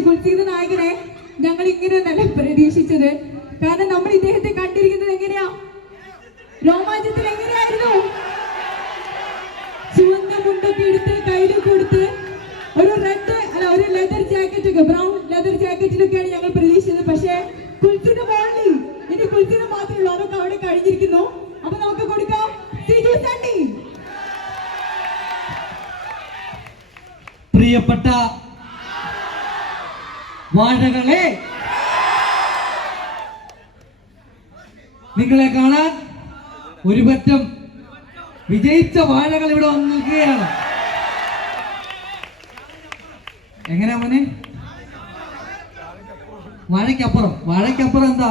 പക്ഷെ കുൽസീത് നായകനെ ഞങ്ങൾ ഇങ്ങനെയൊന്നല്ല പ്രതീക്ഷിച്ചത്. കാരണം നമ്മൾ ഇദ്ദേഹത്തെ കണ്ടിരിക്കുന്നത് എങ്ങനെയാ? രോമാഞ്ചത്തിൽ എങ്ങനെയായിരുന്നു? ചുവന്ന മുണ്ടൊക്കെ എടുത്ത് കയ്യിൽ കൊടുത്ത് ഒരു റെഡ് അല്ല ഒരു ലെതർ ജാക്കറ്റ് ഒക്കെ ബ്രൗൺ ലെതർ ജാക്കറ്റിലൊക്കെയാണ് ഞങ്ങൾ പ്രതീക്ഷിച്ചത്. പക്ഷേ കുൽസിന് മോളിൽ ഇനി കുൽസിന് മാത്രമേ ഉള്ളൂ. അതൊക്കെ അവിടെ കഴിഞ്ഞിരിക്കുന്നു. അപ്പൊ നമുക്ക് കൊടുക്കാം. പ്രിയപ്പെട്ട വാഴകളെ നിങ്ങളെ കാണാൻ ഒരു പറ്റം വിജയിച്ച വാഴകൾ ഇവിടെ വന്ന് നിൽക്കുകയാണ് എങ്ങനെയാ മോനെ? വാഴയ്ക്കപ്പുറം. വാഴയ്ക്കപ്പുറം എന്താ?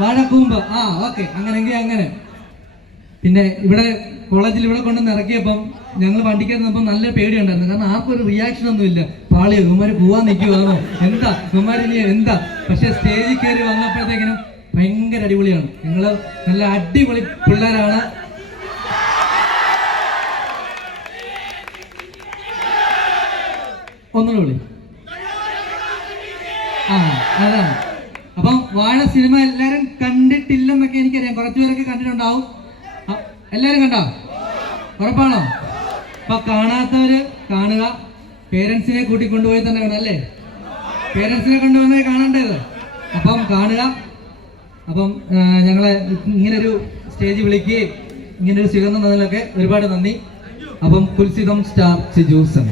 വാഴക്കൂമ്പ്. ആ ഓക്കെ. അങ്ങനെങ്കിൽ അങ്ങനെ. പിന്നെ ഇവിടെ കോളേജിൽ ഇവിടെ കൊണ്ടുവന്ന് ഇറക്കിയപ്പം ഞങ്ങൾ വണ്ടിക്കകത്ത് നിന്നപ്പോൾ നല്ല പേടിയുണ്ടായിരുന്നു. കാരണം ആർക്കും ഒരു റിയാക്ഷൻ ഒന്നുമില്ല. പാളിയോ കുമാര് പോവാൻ നിൽക്കുവാണോ എന്താ? ഇനി എന്താ? പക്ഷെ സ്റ്റേജിൽ കയറി വന്നപ്പോഴത്തേക്കിനും ഭയങ്കര അടിപൊളിയാണ്. നിങ്ങൾ നല്ല അടിപൊളി പിള്ളേരാണ്. ഒന്നുകൂടെ വിളി. ആ അതാണ്. അപ്പം വാഴ സിനിമ എല്ലാരും കണ്ടിട്ടില്ലെന്നൊക്കെ എനിക്കറിയാം. കുറച്ചു പേരൊക്കെ കണ്ടിട്ടുണ്ടാവും. എല്ലാവരും കണ്ടോ? ഉറപ്പാണോ? അപ്പൊ കാണാത്തവര് കാണുക. പേരൻസിനെ കൂട്ടിക്കൊണ്ടുപോയി തന്നെ കാണാം അല്ലേ? പേരൻസിനെ കൊണ്ടുവന്നേ കാണേണ്ടത്. അപ്പം കാണുക. അപ്പം ഞങ്ങളെ ഇങ്ങനൊരു സ്റ്റേജ് വിളിക്കുകയും ഇങ്ങനൊരു സ്വീകരണം തന്നതിലൊക്കെ ഒരുപാട് നന്ദി. അപ്പം കുൽസിതം സ്റ്റാർ സിജൂസൺ